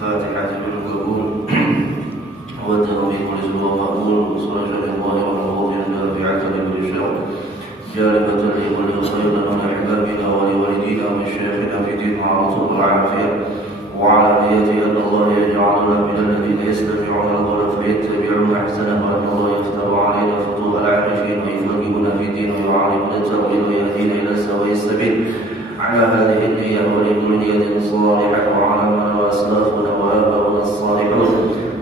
فاتحة بالقبول والتوفيق لسوء مقبول وصلاة الله والمغفور نافعة لكل شر جالبة لكل خير ولأحبابنا ولوالدينا ومشايخنا في دين معروف والعافية وعلى نية أن الله يجعلنا من الذين يستمعون القول فيتبعون أحسنه وأن الله يفتح علينا فتوح العارفين ويفقهنا في الدين ويعلمنا التأويل ويهدينا إلى سواء السبيل على هذه النية ولكل نية صالحة وعلى ما وأسلافنا وآباؤنا الصالحون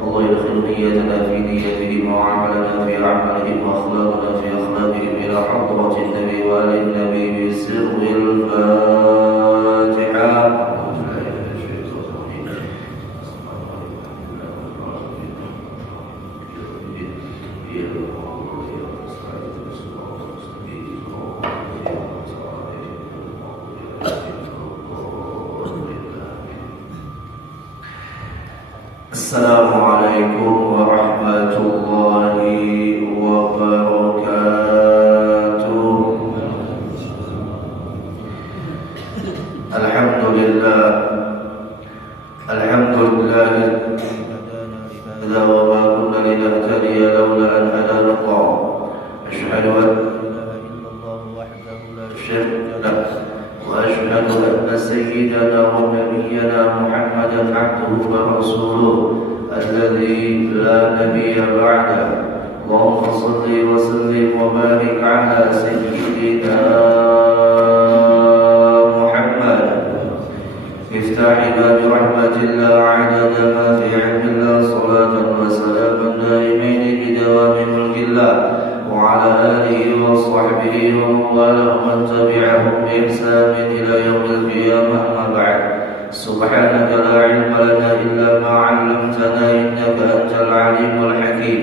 الله يدخل نيتنا في نيتهم وعملنا في أعمالهم وأخلاقنا في أخلاقهم إلى حضرة النبي وآل النبي بسر الفاتحة. Assalamualaikum warahmatullahi wabarakatuh. Alhamdulillah hadana wa ma kunna linahtadiya lawla an hadana Allah. Asyhadu an la ilaha illallah wahdahu la syarika lah wa asyhadu anna sayyidana wa nabiyyana Muhammadan abduhu wa rasuluh الذي لا نبي بعده. اللهم صل وسلم وبارك على سيدنا محمد مفتاح باب رحمة الله عدد ما في علم الله صلاة وسلاما دائمين بدوام ملك الله وعلى آله وصحبه ومن والاه ومن تبعهم بإحسان إلى يوم القيامة. أما بعد سبحانك لا علم لنا إلا ما علمتنا إنك أنت العليم الحكيم.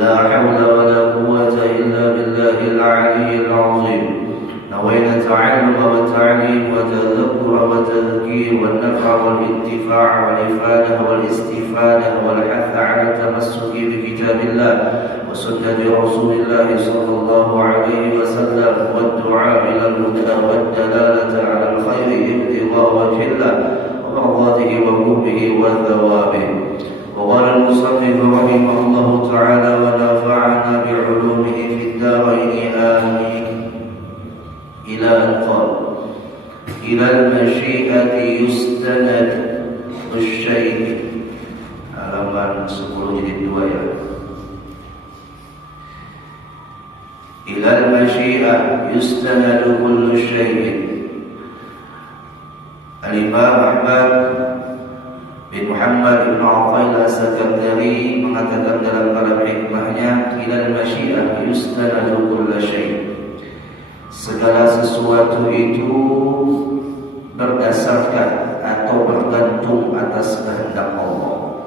لا حول ولا قوة إلا بالله العلي العظيم. نوينا التعلم والتعليم والتذكر والتذكير والنفع والانتفاع والإفادة والاستفادة والحث على التمسك بكتاب الله وسنة رسول الله صلى الله عليه وسلم والدعاء إلى الهدى والدلالة على الخير ابتغاء وجه الله ومرضاته وقربه وثوابه. وقال المصنف رحمه الله تعالى ونفعنا بعلومه في الدارين آمين إلى أن قال إلى المشيئة يستند الشيء. halaman 10 jilid 2 ya. إلى المشيئة يستند كل شيء. Al-Imam Ahmad bin Muhammad bin Athaillah As-Sakandari mengatakan dalam kalam hikmahnya, ilal masyiah yustanadu kulla syai'. Segala sesuatu itu berdasarkan atau bergantung atas kehendak Allah.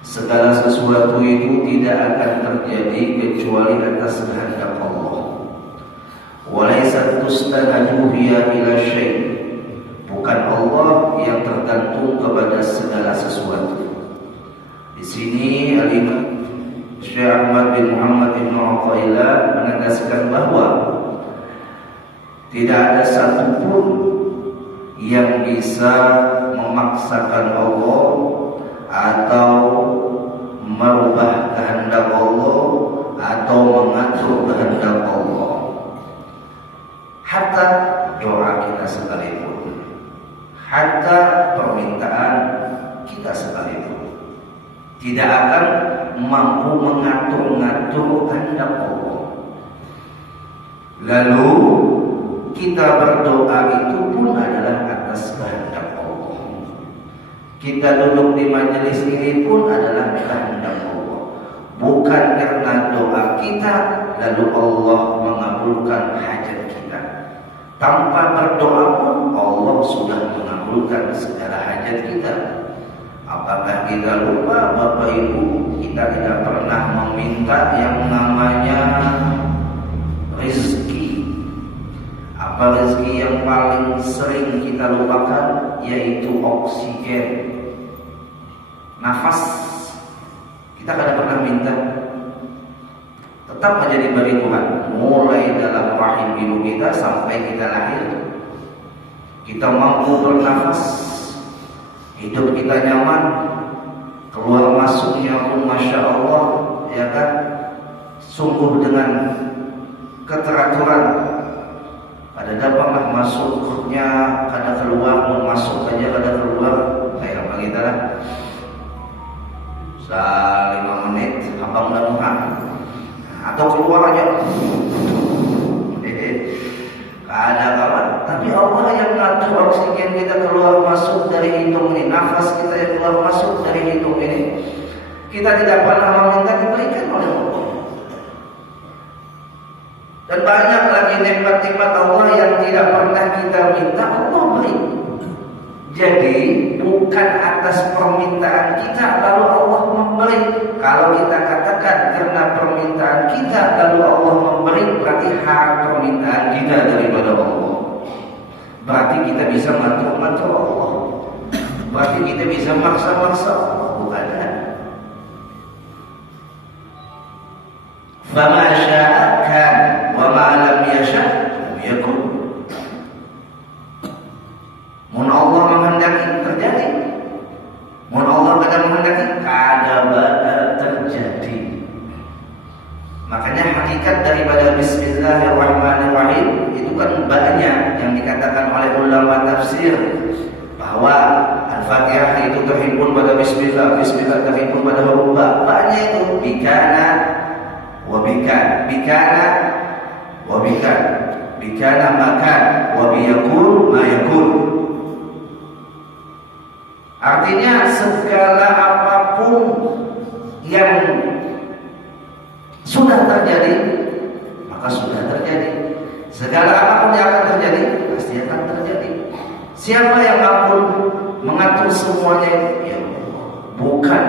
Segala sesuatu itu tidak akan terjadi kecuali atas kehendak Allah. Walaysat tustanadu biya ila syai'. Bukan Allah yang tergantung kepada segala sesuatu. Di sini Al-Imam Syekh Ahmad bin Muhammad bin Athaillah menegaskan bahwa tidak ada satupun yang bisa memaksakan Allah atau merubah kehendak Allah atau mengatur kehendak Allah. Hatta doa kita sekalipun, hatta permintaan kita sekalipun tidak akan mampu mengatur-ngatur kehendak Allah. Lalu kita berdoa itu pun adalah atas kehendak Allah. Kita duduk di majelis ini pun adalah kehendak Allah. Bukan karena doa kita lalu Allah mengabulkan hajat kita. Tanpa berdoa pun Allah sudah mengabulkan segala hajat kita. Apakah kita lupa Bapak Ibu, kita tidak pernah meminta yang namanya rezeki. Apa rezeki yang paling sering kita lupakan? Yaitu oksigen, nafas. Kita tidak pernah minta. Tetap aja diberi Tuhan, mulai dalam rahim ibu kita sampai kita lahir. Kita mampu bernafas, hidup kita nyaman, keluar masuknya pun masya Allah, ya kan, sungguh dengan keteraturan. Ada dapatlah masuknya, kada keluar, mau masuk aja kada keluar, kayak apa kita lah. 5 menit, abang dan Tuhan, atau keluar aja. Ada kawan, tapi Allah yang ngatur oksigen kita keluar masuk dari hidung ini, nafas kita yang keluar masuk dari hidung ini. Kita tidak pernah meminta diberikan oleh Allah. Dan banyak lagi nikmat-nikmat Allah yang tidak pernah kita minta, Allah beri. Jadi bukan atas permintaan kita lalu Allah memberi. Kalau kita katakan karena permintaan kita lalu Allah memberi, berarti hak permintaan kita daripada Allah. Berarti kita bisa mantul-mantul Allah. Berarti kita bisa maksa-maksa Allah. Bukan. Fama syaa kan wa ma lam yasha lam yakun. Mun Allah menghendaki terjadi, mun Allah kada menghendaki kada bakal terjadi. Makanya hakikat daripada Bismillahirrahmanirrahim itu kan banyak yang dikatakan oleh ulama tafsir, bahwa Al-Fatihah itu terhimpun pada Bismillah, Bismillah terhimpun pada huruf ba. Banyak itu bikana wa bikan, bikana wa bikan, bikana makan wa biyakun ma yakun. Artinya segala apapun yang sudah terjadi, maka sudah terjadi. Segala apapun yang akan terjadi, pasti akan terjadi. Siapa yang mampu mengatur semuanya? Ya Allah. Bukan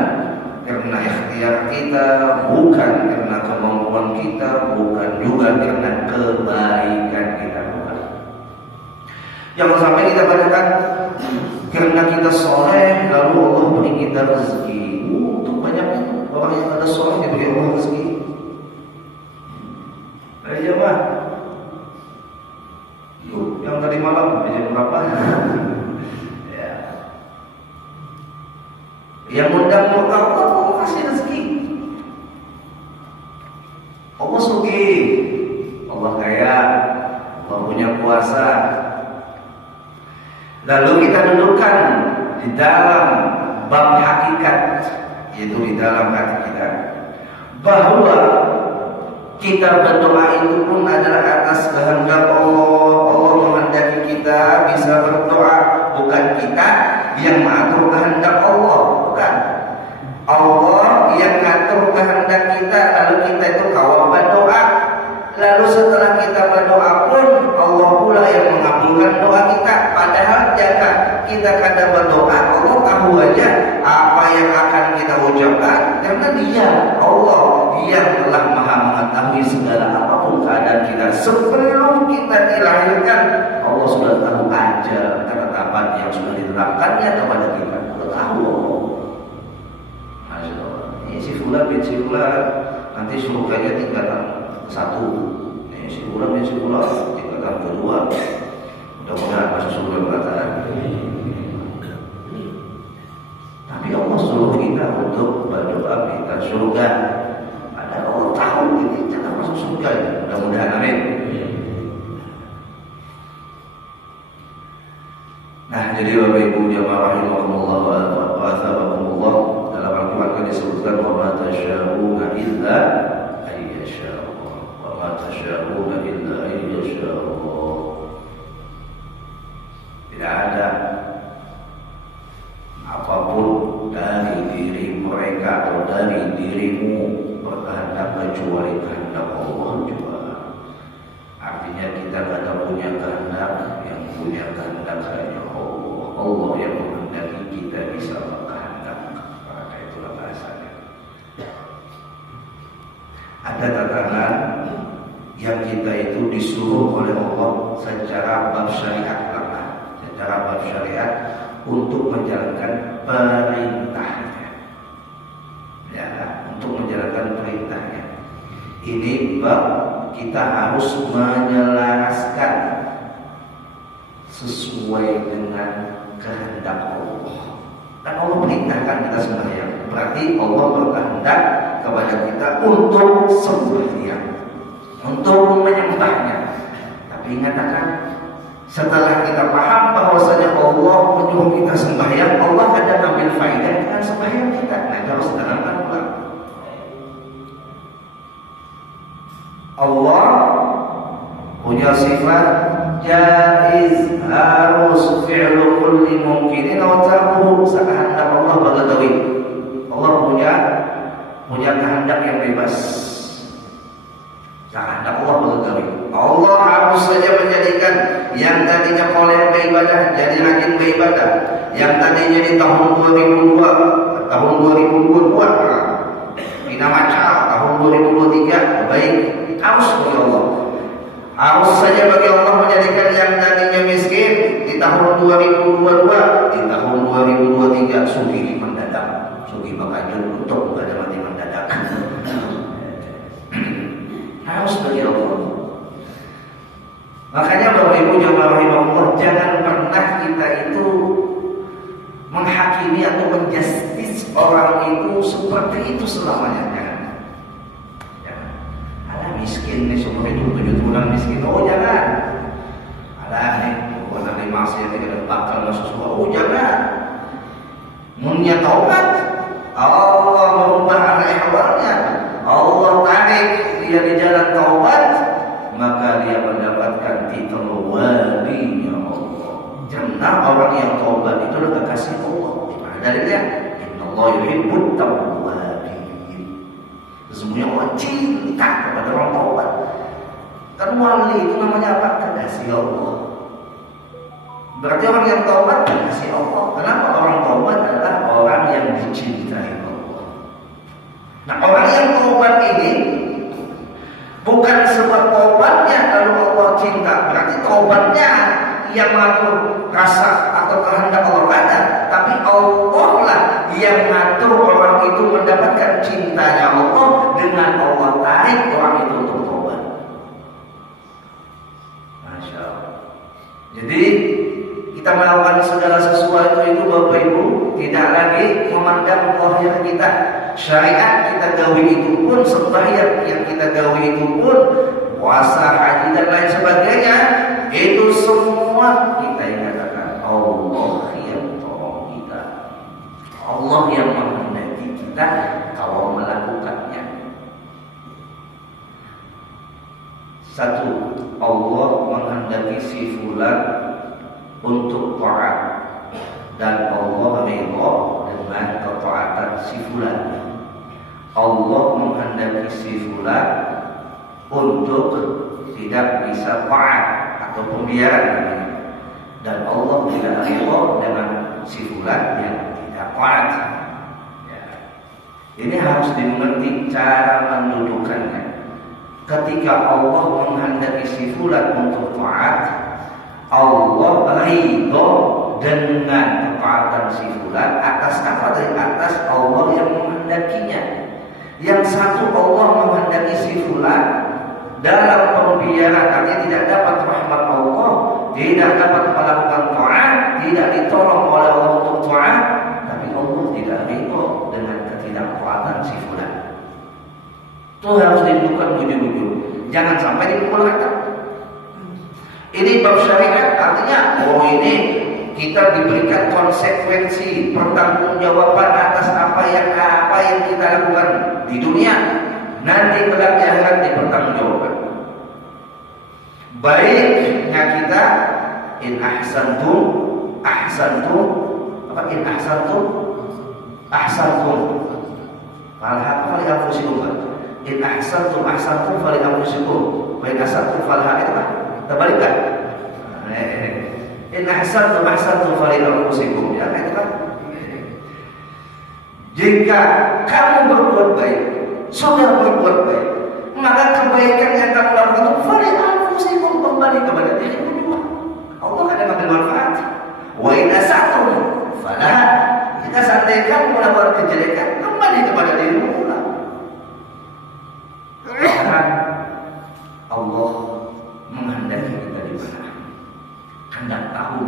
karena ikhtiar kita, bukan karena kemampuan kita, bukan juga karena kebaikan kita, bukan. Jangan sampai kita katakan karena kita soleh lalu Allah beri kita rezeki. Untuk banyak orang yang ada soleh diberi Allah rezeki. Aja mah, yang tadi malam jam berapa? Ya. Yang undang mau Allah kasih rezeki. Allah sugih, Allah kaya, Allah punya kuasa. Lalu kita dudukkan di dalam bab hakikat, yaitu di dalam hati kita, bahwa kita berdoa itu pun adalah atas kehendak Allah. Allah menghendaki kita bisa berdoa, bukan kita yang mengatur kehendak Allah, bukan. Allah yang mengatur kehendak kita, lalu kita itu kawan berdoa. Lalu setelah kita berdoa pun Allah pula yang mengabulkan doa kita. Padahal jika kita kada berdoa, Allah tahu aja apa yang akan kita ucapkan, karena Dia Allah yang telah maha mengetahui segala apapun keadaan kita. Sebelum kita dilahirkan, Allah sudah tahu aja ketetapan yang sudah ditetapkannya kepada kita. Sudah tahu Allah. Masya Allah. Ini si Fulan bin si Fulan nanti surganya tingkatan 1. Ini si Fulan bin si Fulan tingkatan 2. Mudah-mudahan masuk surga berkata. Tapi Allah suruh kita untuk berdoa minta surga. Ada Allah tahu ini cara masuk surga. Mudah-mudahan amin. Nah, jadi Bapak Ibu jamaah rahimakumullah wa athabakumullah, dalam Al-Qur'an kan disebutkan wa ma tasya'una illa ayyasha Allah. Wa ma tasya'una illa ayyasha Allah. Tidak ada apapun dari diri mereka atau dari dirimu berkehendak kecuali kehendak Allah juga. Artinya kita tidak punya kehendak, yang punya kehendak hanya Allah. Allah yang menghendaki kita bisa berkehendak. Maka itulah bahasanya. Ada tatanan yang kita itu disuruh oleh Allah secara bab syariat, secara bab syariat untuk menjalankan perintahnya, ya, untuk menjalankan perintahnya. Ini bab kita harus menyelaraskan sesuai dengan kehendak Allah. Kan Allah perintahkan kita sembahyang. Berarti Allah berkehendak kepada kita untuk sembahyang, untuk menyembahnya. Tapi ingatkan, setelah kita paham bahwasanya Allah menyuruh kita sembahyang, Allah ada ngambil faedah dengan sembahyang kita. Nah, harus tanamkan ulang. Allah punya sifat jaiz, harus fi'lu kulli mungkinin wa tarkuhu sekehendak Allah bagadawi. Allah punya kehendak yang bebas. Kehendak Allah bagadawi. Allah harus saja menjadikan yang tadinya boleh beribadah jadi rajin beribadah. Yang tadinya di tahun 2002, tahun 2022, bina macal tahun 2023 baik. Harus bagi Allah. Harus saja bagi Allah menjadikan yang tadinya miskin di tahun 2022, di tahun 2023 sugih mendadak, sugih bakajun untuk bukan mati mendadak. Harus bagi Allah. Makanya Bapak Ibu jamaah rahimahullah, jangan pernah kita itu menghakimi atau menjustis orang itu seperti itu selamanya. Miskin nih, seumur hidup 7 bulan miskin. Oh jangan. Alah nih, bukan ada maksiat tidak bakal masuk surga. Oh jangan. Munya taubat, Allah merubah ahwalnya. Allah tarik dia di jalan taubat, maka dia mendapatkan titel walinya Allah. Jangan orang yang taubat itu adalah kasih Allah. Dalilnya, innallaha yuhibbut tawwabin. Semuanya Allah cinta kepada orang taubat. Kan wali itu namanya apa? Kekasih Allah. Berarti orang yang taubat kekasih Allah. Kenapa? Orang taubat adalah orang yang dicintai Allah. Nah, orang yang taubat ini bukan sebab taubatnya lalu Allah cinta. Berarti taubatnya yang mengatur rasa atau kehendak Allah ada, tapi Allah lah yang mengatur orang itu mendapatkan cintanya Allah dengan Allah tarik orang itu untuk taubat. Masya Allah. Jadi kita melakukan segala sesuatu itu Bapak Ibu tidak lagi memandang zahir kita. Syariat kita gawi itu pun, sembahyang yang kita gawi itu pun, puasa, haji dan lain sebagainya, itu semua kita ingatkan Allah yang tolong kita, Allah yang menghendaki kita kalau melakukannya. Satu, Allah menghendaki si fulan untuk taat dan Allah ridha dengan ketaatan si fulan. Allah menghendaki si fulan untuk tidak bisa taat atau pembiaran, dan Allah tidak ridha dengan si fulan yang tidak taat. Ya. Ini harus dimengerti cara mendudukannya. Ketika Allah menghendaki si fulan untuk taat, Allah ridha dengan ketaatan si fulan atas apa? Dari atas Allah yang menghendakinya. Yang satu Allah menghendaki si fulan dalam pembiaran, artinya tidak dapat rahmat Allah, tidak dapat melakukan taat, tidak ditolong oleh Allah untuk taat, tapi Allah tidak ridha dengan ketidaktaatan si fulan. Itu harus didudukan wujud-wujud. Jangan sampai dipukul rata. Ini bab syariat, artinya ini kita diberikan konsekuensi pertanggungjawaban atas apa yang kita lakukan di dunia, nanti kelak di akhirat dipertanggungjawabkan. Baiknya kita in ahsantum fali anfusikum. In ahsantum fali anfusikum. Wa in ahsantum falaha itu kan terbalikan. In ahsantum fali anfusikum. Ya itu kan. Jika kamu berbuat baik, sudah berbuat baik, maka kebaikan yang kamu lakukan itu fali anfusikum, kembali kepada dirimu juga. Allah akan mengambil manfaat. Wa in ahsantum falaha. Jika seandainya kamu melakukan kejelekan, kembali kepada dirimu pula. Allah menghendaki kita di mana? Hendak tahu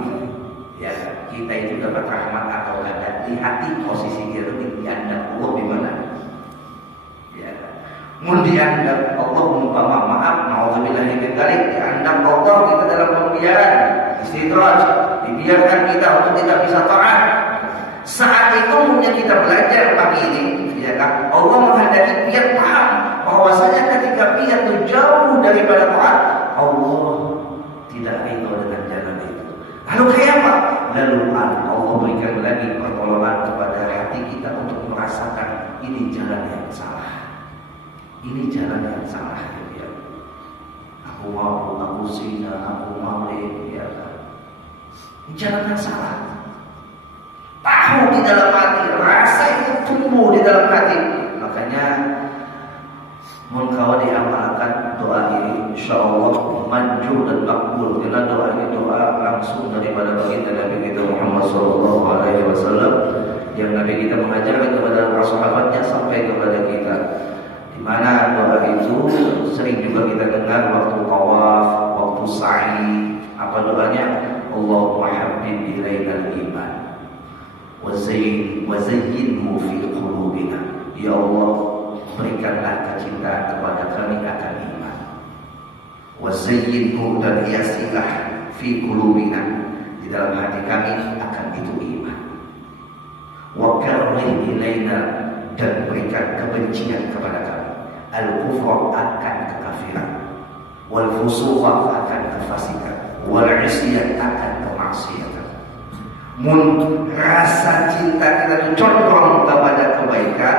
Ya, kita itu dapat rahmat atau tidak di hati posisi dia itu dianggap Allah di mana? Ya, mun dianggap Allah umpama maaf, nauzubillah min dzalik, dianggap Allah kita dalam pembiaran, istidraj, dibiarkan kita untuk tidak bisa taat. Saat itu mungkin kita belajar pagi ini, ya kan? Allah menghendaki biar paham bahwasanya ketika dia jauh daripada taat, Allah tidak ridho dengan jalan itu. Lalu kayak apa? Lalu Allah berikan lagi pertolongan kepada hati kita untuk merasakan ini jalan yang salah. Ini jalan yang salah, ya. Aku mau, aku zina, aku mau, ya. Ini jalan yang salah. Tahu di dalam hati, rasa itu tumbuh di dalam hati. Makanya kalau diamalkan doa ini, insyaallah manjur dan makbul. Karena doa ini doa langsung daripada baginda Nabi kita Muhammad SAW, yang Nabi kita mengajarkan kepada para sahabatnya sampai kepada kita. Di mana doa itu sering juga kita dengar waktu tawaf, waktu sa'i. Apa doanya? Allahumma habbib ilainal iman wa zayyinhu fi qulubina. Ya Allah, berikanlah kecintaan kepada kami akan iman. Wa zayyinhu, dan hiasilah fi qulubina, di dalam hati kami akan itu iman. Wa karrih ilaina, dan berikan kebencian kepada kami. Al-kufra, akan kekafiran. Wal fusuqa, akan kefasikan. Wal isyan, akan kemaksiatan. Rasa cinta kita itu condong kepada kebaikan,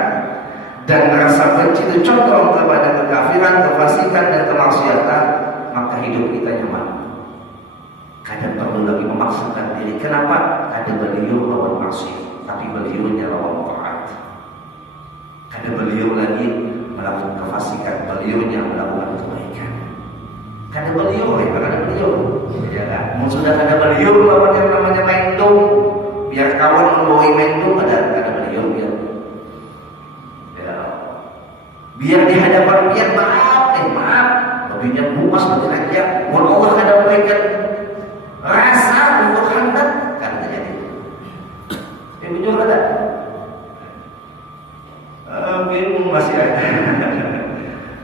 dan rasa benci itu condong kepada kekafiran, kefasikan, dan kemaksiatan, maka hidup kita nyaman. Kadang perlu lagi memaksakan diri. Kenapa? Kadang beliau lawan maksiat, tapi beliaunya lawan taat. Kadang beliau lagi melakukan kefasikan, beliaunya melakukan kebaikan. Karena beliau, karena beliau, ya kan? Sudah ada beliau lawan yang namanya main dong, biar kawan membawa main dong, ada beliau biar. Biar di hadapan dia maaf, lebihnya bukas mati aja. Mohon Allah ada berikan rasa untuk hendak, kan terjadi. Ini juga ada. Bingung masih ada.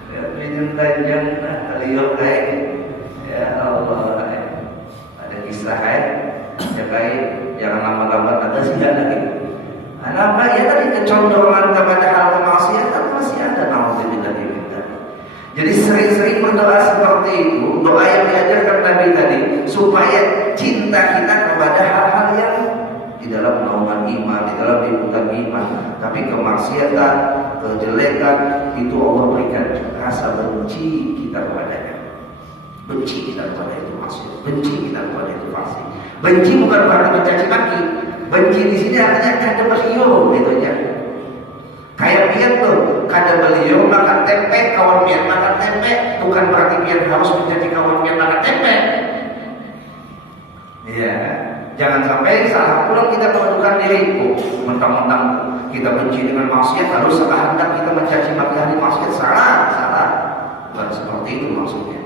Ya, pinjam beliau kayak, ya Allah, ada kisah kayak, ya kayak jangan lama-lama ada sih lagi. Kenapa ya tadi kecondongan kepada hal kemaksiatan masih ada, nauzubillah min dzalik. Jadi sering-sering berdoa seperti itu, doa yang diajarkan Nabi tadi, supaya cinta kita kepada hal-hal yang di dalam naungan iman, di dalam liputan iman, tapi kemaksiatan, kejelekan itu Allah berikan rasa benci kita kepadanya. Benci kita kepada itu maksiat, benci kita kepada itu fasik. Benci bukan berarti mencaci maki. Benci di sini artinya kada beliau, gitu ya. Kayak pian tuh, kada beliau makan tempe, kawan pian makan tempe, bukan berarti pian harus menjadi kawan pian makan tempe. Iya, jangan sampai salah pulang kita menentukan diri. Mentang-mentang kita benci dengan maksiat, lalu salah hendak kita mencaci maki ahli maksiat, salah. Bukan seperti itu maksudnya.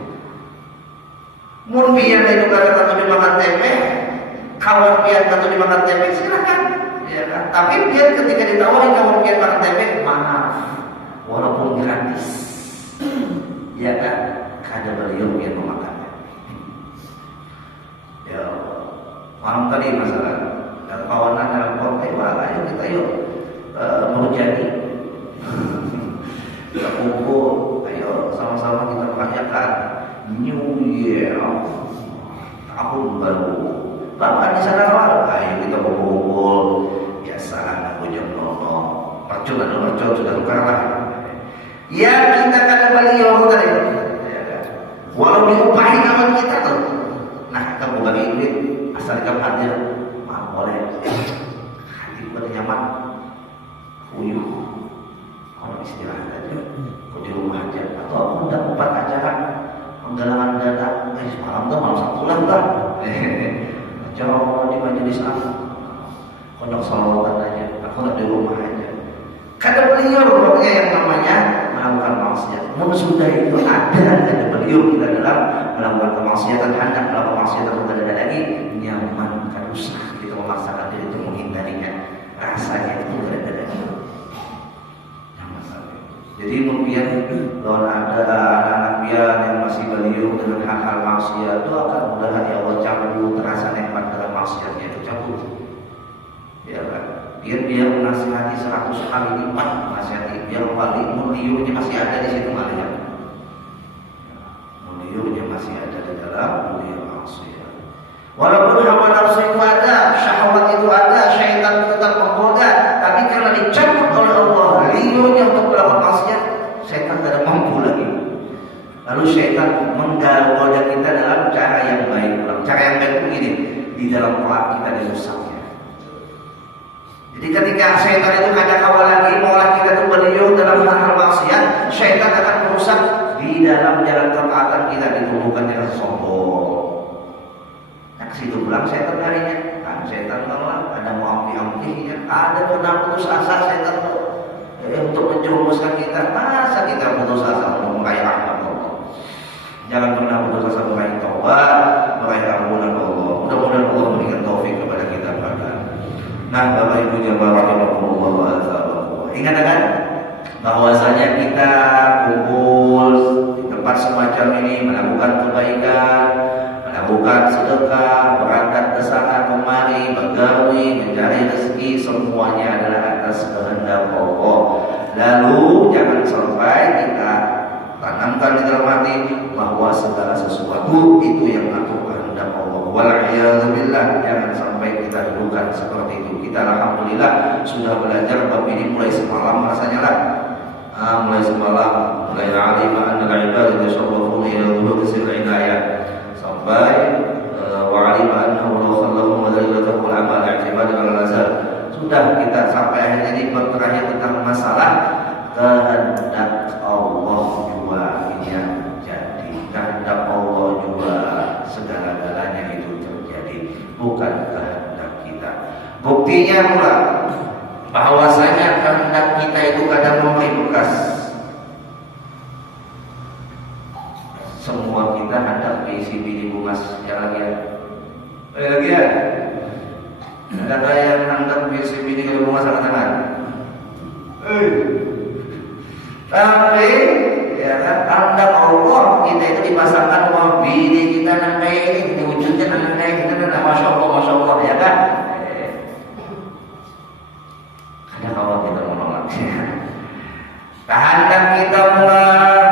Mun pian itu kada kata makan tempe, kawan pian kata dimakan tempe, silakan, ya kan? Tapi pian ketika ditawari kawan pian makan tempe, maaf, walaupun gratis, ya kan? Kada beliau pian memakannya. Ya, malam tadi masalah kawanan dalam konten, ayo kita yuk menjadi kita kumpul, ayo sama-sama kita merayakan New Year, tahun baru. Bapak di sana awal, ayo kita kumpul, biasa aku jam nono, mercon sudah tukar lah. Ya kita kada beliau tadi, walau diupahi kawan kita tuh. Nah kamu bagi duit, asal kamu hadir, maaf boleh. Hati pada nyaman, uyuh, kalau istirahat aja, kau di rumah aja, atau aku udah empat ajaran penggalangan dana, malam tuh malam Sabtu lah. Jangan di majelis aku, kondok salawatan aja, aku nggak di rumah aja. Kata beliau pokoknya yang namanya melakukan maksiat. Namun sudah itu ada kata beliau kita dalam melakukan kemaksiatan, hendak melakukan maksiatan kepada lagi nyaman, kan usah. maksiat, doakan mudahan ya Allah cabut rasa nikmat dalam maksiatnya itu, cabut. Ya kan? Biar dia menasihati 100 kali lipat menasihati, biar wali muliunya masih ada di situ malah. Muliunya masih ada di dalam mulia maksiat. Walaupun hawa nafsu itu ada, syahwat itu ada, syaitan tetap menggoda, tapi karena dicabut oleh Allah liunya untuk melakukan maksiat, syaitan tidak mampu lagi. Lalu syaitan menggoda kita dalam cara yang baik. Cara yang baik begini, di dalam pelak kita dirusaknya. Jadi ketika syaitan itu ada kawal lagi, maulah kita itu berliur dalam hal maksiat, syaitan akan merusak di dalam jalan ketaatan kita, ditumbuhkan dengan sombong. Nah, situ pulang syaitan harinya, kan syaitan malah ada mau ampi-ampinya, ada pernah putus asa syaitan untuk menjerumuskan kita. Masa kita putus asa untuk meraih rahmat Allah? Jangan pernah putus asa meraih taubat, meraih ampunan Allah. Mudah-mudahan Allah memberikan taufik kepada kita pada. Nah, Bapak Ibu jemaah rahimakumullah wa a'udzu. Ingat kan bahwasanya kita kumpul di tempat semacam ini melakukan kebaikan, melakukan sedekah, berangkat ke sana kemari, bergawi, mencari rezeki, semuanya adalah atas kehendak Allah. Lalu jangan sampai kita tanamkan di dalam hati bahwa segala sesuatu itu yang ngatur kehendak Allah. Wal'iyadzubillah, jangan sampai kita dudukan seperti itu. Kita alhamdulillah sudah belajar bab ini mulai semalam rasanya lah. Mulai semalam, mulai alima anna al-ibad yashawwafuna ila dhulusil inayah sampai wa'alima annahu law khallahu madalatahu al-amal i'timad al-nazar. Sudah kita sampai akhirnya ini terakhir tentang masalah kehendak Allah juga ini yang jadi, kehendak Allah juga segala-galanya itu terjadi, bukan kehendak kita. Buktinya pula bahwasanya kehendak kita itu kadang memberi bekas. Semua kita hendak isi bini bungas ya lagi ya. Lagi ya. Ada yang hendak isi bini bungas angkat tangan. Tapi ya kan kehendak Allah kita itu dipasangkan bahwa bini kita nang kayak ini, wujudnya nang kayak kita nang masya Allah ya kan. Ada kawan kita menolak. Kehendak kita mulai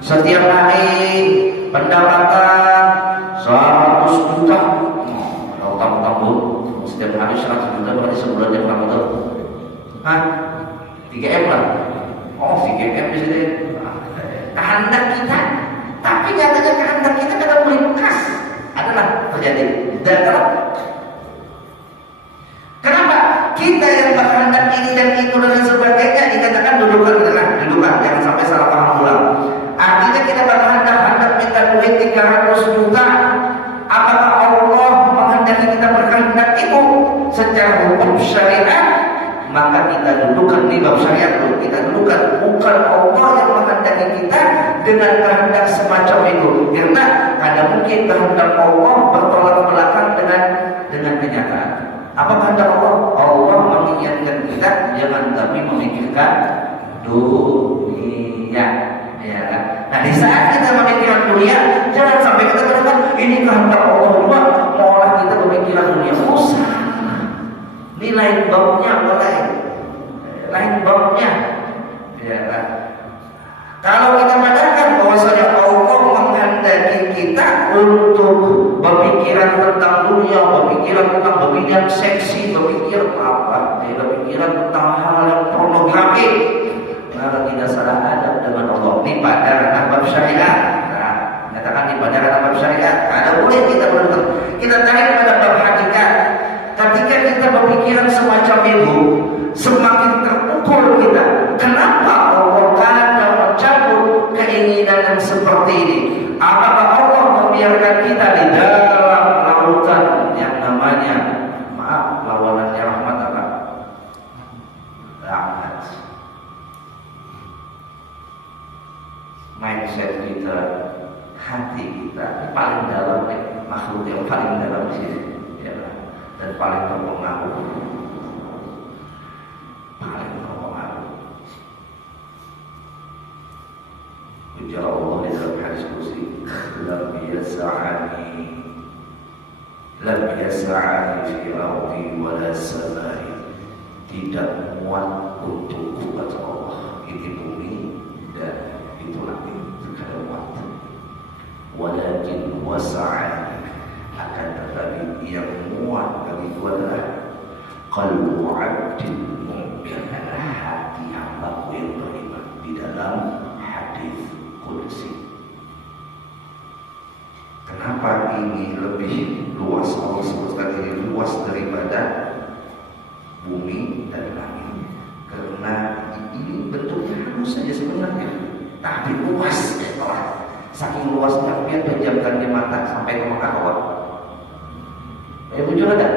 setiap hari pendapatan 100 juta, utang-utang setiap hari 100 juta berarti sebulan dia berapa tuh? 3M lah. Oh 3M di sini. Kehendak kita, tapi nyatanya kehendak kita kadang boleh bekas adalah terjadi. Dan kenapa? Kita yang berkehendak ini dan itu dan sebagainya dikatakan dudukan, jangan sampai salah paham ulang. Artinya kita berkehendak minta duit 300 juta. Apakah Allah menghendaki kita berkehendak itu secara hukum syariat? Maka kita dudukan di bab syariat dulu. Kita dudukan bukan Allah yang menghendaki kita dengan kehendak semacam itu. Karena ada mungkin kehendak Allah bertolak belakang dengan kenyataan. Apa kehendak Allah? Allah mengingatkan kita jangan tapi memikirkan dunia. Ya kan? Nah di saat kita memikirkan dunia, jangan sampai kita berkata ini kehendak Allah juga, maulah kita memikirkan dunia. Usah. Ini lain babnya, lain babnya. Ya kan? Kalau kita mengatakan bahwasanya Allah menghendaki kita untuk berpikiran tentang dunia, berpikiran tentang berpikiran seksi, berpikiran apa? Berpikiran tentang hal yang pornografi, maka kita salah adab dengan Allah. Ini pada ranah bab syariat. Nah, nyatakan di pada ranah bab syariat. Ada boleh kita berdoa. Kita tarik pada bab hakikat. Ketika kita berpikiran semacam itu, semakin terpukul kita. Kenapa Allah kadang mencabut keinginan yang seperti ini? Apakah Allah membiarkan kita di dalam lautan yang namanya, maaf, lawanannya rahmat apa? Rahmat. Mindset kita, hati kita paling dalam, makhluk yang paling dalam di sini, ya, dan paling berpengaruh. Ujar Allah di dalam hadis qudsi, lam yas'ani fi ardi wala samai. Tidak muat untukku kata Allah, ini bumi dan itu langit, tidak muat. Walakin wasa'ani, akan tetapi yang muat bagiku adalah qalbu 'abdin mu'min, hati hamba yang beriman. Di dalam hadis qudsi. Kenapa ini lebih luas? Allah sebutkan ini luas daripada bumi dan langit, karena ini bentuknya halus saja sebenarnya, tapi luas saking luasnya dia pejamkan di mata sampai ke Mekah. Jujur ada.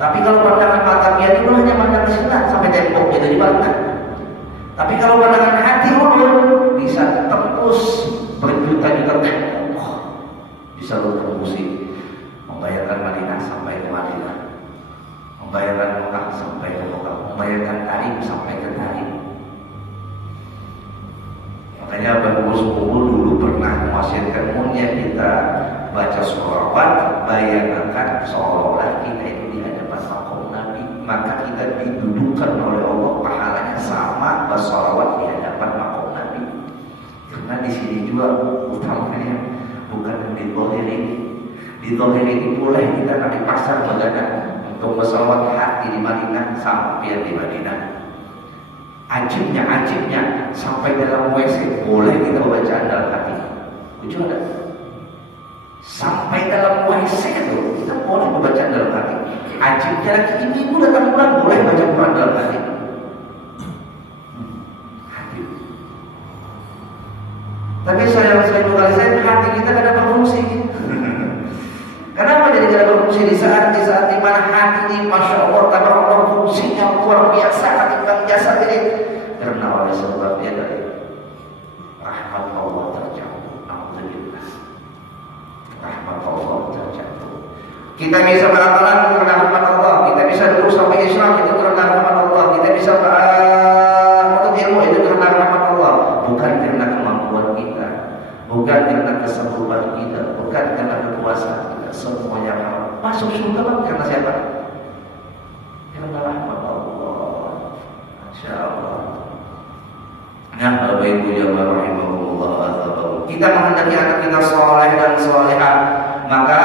Tapi kalau pandangan mata dia itu hanya pandang ke sana sampai tembok itu di mata. Tapi kalau pandangan hati ulun bisa tembus berjuta-juta tembok, bisa tembusi, membayangkan Madinah sampai ke Madinah, membayangkan Mekah sampai ke Mekah, membayangkan Taif sampai ke Taif. Makanya Bagus-Bagus dulu pernah mewasiatkan, munya kita baca sholawat, bayangkan seolah-olah kita itu di hadapan makom Nabi, maka kita didudukkan oleh Allah, pahalanya sama bersolawat di hadapan makom Nabi. Karena di sini juga utamanya bukan di zahir ini. Di zahir ini boleh kita nanti pasar begadang untuk bersolawat hati di Madinah sampai di Madinah. Ajibnya sampai dalam WC boleh kita baca dalam hati. Ujung ada. Sampai dalam WC itu kita boleh membaca dalam hati. Ajibnya lagi ini ibu datang pulang boleh baca Quran dalam hati. Hati. Tapi sayang sekali hati kita kadang berfungsi. Kenapa jadi tidak berfungsi di saat di mana hati ini masya Allah taala fungsinya luar biasa ketimbang jasad ini? Karena oleh sebabnya dari rahmat Allah terjatuh. Alhamdulillah, rahmat Allah terjatuh. Kita bisa berapalan karena rahmat Allah. Kita bisa duduk sampai Islam itu karena rahmat Allah. Kita bisa menuntut ilmu itu karena rahmat Allah. Bukan karena kemampuan kita, bukan karena kesempurnaan kita, bukan karena kekuasaan kita. Semuanya masuk surga karena siapa? Karena rahmat Allah. Masya Allah. Nah, Bapak Ibu jamaah rahimahumullah, kita menghendaki anak kita soleh dan solehah, maka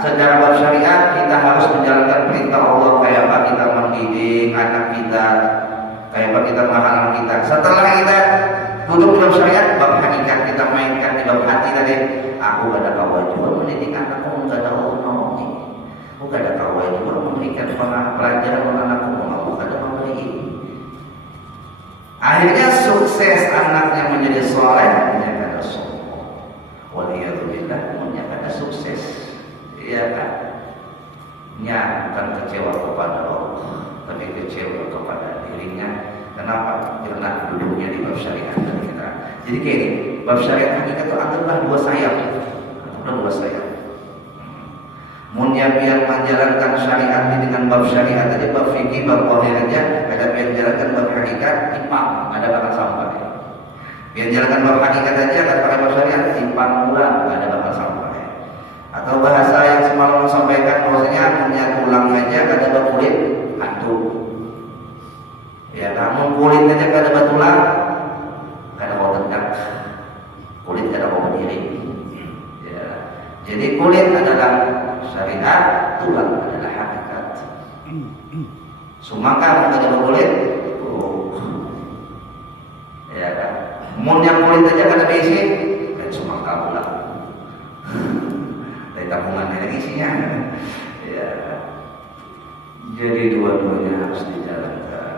secara bab syariat kita harus menjalankan perintah Allah. Kayak apa kita mendidik anak kita, kayak apa kita mengajar anak kita. Setelah kita duduk dalam syariat, bab hakikat kita mainkan di bab hati tadi. Aku gak ada kawan juga mendidik anakku, gak ada Allah nolongin. Aku gak ada kawan juga memberikan pelajaran untuk anakku, aku gak ada memberi ini. Akhirnya sukses anaknya menjadi soleh, dia kata sombong. Waliyadzubillah, dia kata sukses. Iya kan? Nya bukan kecewa kepada Allah, tapi kecewa kepada dirinya. Kenapa? Karena duduknya di bab syariat kita. Jadi kayak ini, bab syariat hakikat itu anggaplah dua sayap. Dua sayap. Munya biar menjalankan syariat ini dengan bab syariat tadi, bab fikih, bab zahir aja, ada biar menjalankan bab hakikat, timpang, ada bakal sampai. Biar jalankan bab hakikat aja, ada pakai bab syariat, timpang ulang, ada bakal sampai. Atau bahasa yang semalam sampaikan, maksudnya punya tulang aja, ada bab kulit, hantu. Ya, namun kulit aja ada bab tulang, ada bau tendang, kulit ada bau berdiri. Ya, jadi kulit adalah syariat, tulang adalah hakikat. Sumaka kita boleh, ya kan? Mun yang kulit aja kada besi, dan sumaka pula. Dari tabungan ada isinya, ya. Jadi dua-duanya harus dijalankan.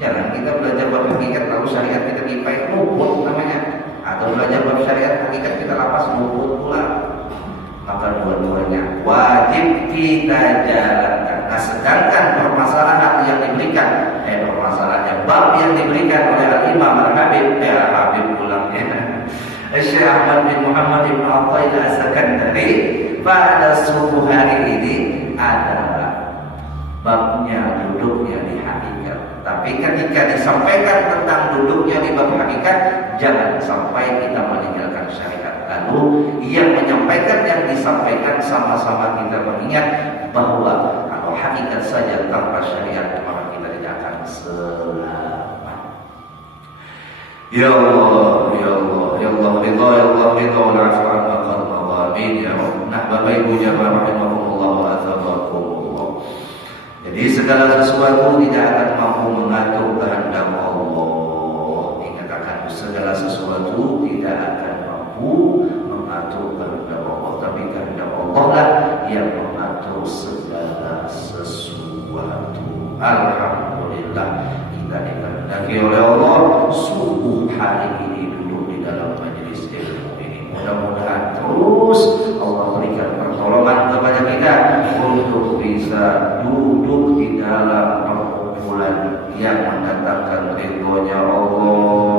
Jangan kita belajar bab hakikat lalu syariat kita kipai luput namanya, atau belajar bab syariat hakikat kita lapas luput pula. Maka dua-duanya wajib kita jalankan. Nah, sedangkan permasalahan yang diberikan, permasalahan bab yang diberikan oleh Al-Imam Al-Habib, Habib ulangnya Syekh Ahmad bin Muhammad bin Athaillah As-Sakandari pada subuh hari ini adalah babnya duduknya di hakikat. Tapi ketika disampaikan tentang duduknya di bab hakikat, jangan sampai kita meninggalkan syariat. Lalu yang menyampaikan yang disampaikan sama-sama kita mengingat bahwa kalau hakikat saja tanpa syariat maka kita tidak akan selamat. Ya Allah, ya Allah, ya Allah, ridha, ya Allah, ridha, wal afwa amma qad madha. Amin ya Rabb. Nah, Bapak Ibu jamaah rahimakumullah wa athabakumullah. Jadi segala sesuatu tidak akan mampu mengatur kehendak Allah. Ingat akan segala sesuatu tidak akan mampu mengatur kehendak Allah, tapi kehendak Allah lah yang mengatur segala sesuatu. Alhamdulillah kita dikehendaki oleh Allah subuh hari ini duduk di dalam majelis ilmu ini. Mudah-mudahan terus Allah berikan pertolongan kepada kita untuk bisa duduk di dalam perkumpulan yang mendatangkan ridhonya Allah,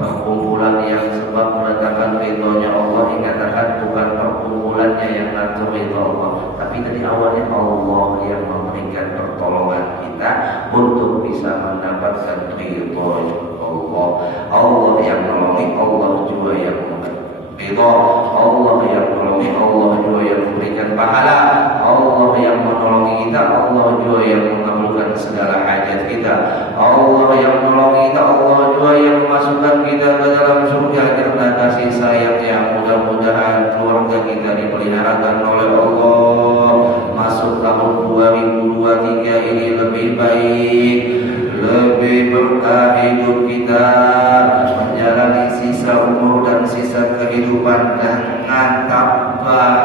perkumpulan yang sebab mendatangkan ridhonya Allah. Dikatakan bukan perkumpulannya yang ngatur ridho Allah, tapi dari awalnya Allah yang memberikan pertolongan kita untuk bisa mendapatkan ridhonya Allah. Allah yang menolongi, Allah juga yang ridho, Allah yang menolongi, Allah juga yang memberikan pahala, Allah yang menolongi kita, Allah juga yang mengabulkan segala hajat kita, Allah yang menolongi kita, Allah juga yang memasukkan kita ke dalam surga karena kasih sayangnya. Mudah-mudahan keluarga kita dipeliharakan oleh Allah. Masuk tahun 2023 ini lebih baik, lebih berkah hidup kita, menjalani sisa umur dan sisa kehidupan dengan tambah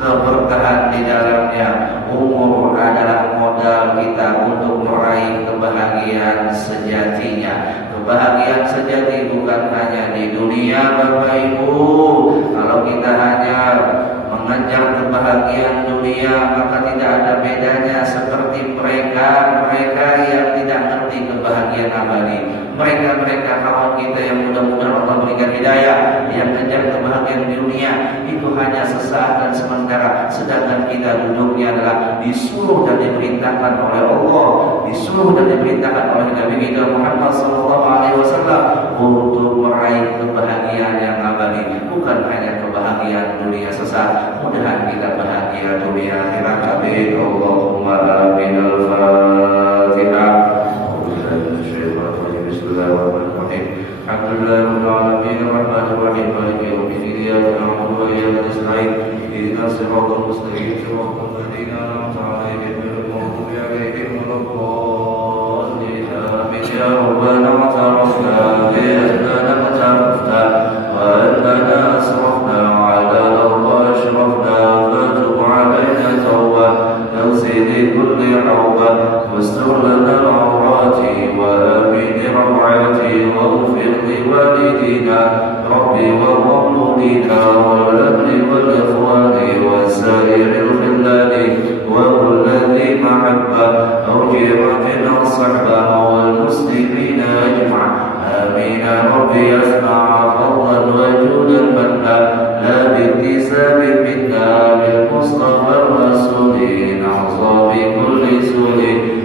keberkahan di dalamnya. Umur adalah modal kita untuk meraih kebahagiaan sejatinya. Kebahagiaan sejati bukan hanya di dunia, Bapak Ibu. Kalau kita hanya mengejar kebahagiaan dunia, maka tidak ada bedanya seperti mereka yang tidak ngerti kebahagiaan abadi. Mereka kawan kita yang mudah-mudahan Allah berikan hidayah, yang mengejar kebahagiaan di dunia itu hanya sesaat dan sementara, sedangkan kita duduknya adalah disuruh dan diperintahkan oleh Allah, disuruh dan diperintahkan oleh Nabi kita Muhammad SAW untuk meraih kebahagiaan yang abadi, bukan hanya kebahagiaan dunia sesaat. Mudah-mudahan kita bahagia dunia akhirat. Amin. Allahumma amin. Al-Fatihah. Bismillahirrahmanirrahim. Alhamdulillahirabbil alamin arrahmanir rahim maliki yaumiddin iyyaka na'budu wa iyyaka nasta'in ihdinas siratal mustaqim siratal ladzina an'amta 'alaihim ghairil maghdubi 'alaihim waladdallin. Amin ya rabbana wa'tarafna bi annana ma'tarafna wa annana asrafna 'ala Allah ashrafna fatub 'alaina tawbah taghsil kulli 'awbah wastur lana awrati wa amin rawati واغفر لوالدينا ربي ومولودينا والأهل والإخوان وسائر الخلان وكل ذي محبة أو جيرة أو صحبة والمسلمين أجمع آمين. ربي اسمع فضلا وجودا منا لا باكتساب منا بالمصطفى الرسول نعصى بكل سوء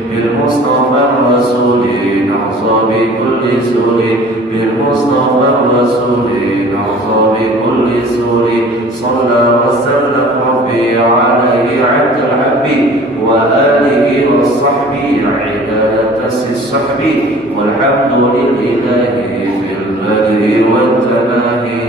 بالمصطفى الرسول نعصى بكل سوء بالمصطفى الرسول نعصى بكل سوء صلى وسلم ربي عليه عبد الحب وآله والصحب عدالة الصحب والحمد لله في البدء والتناهي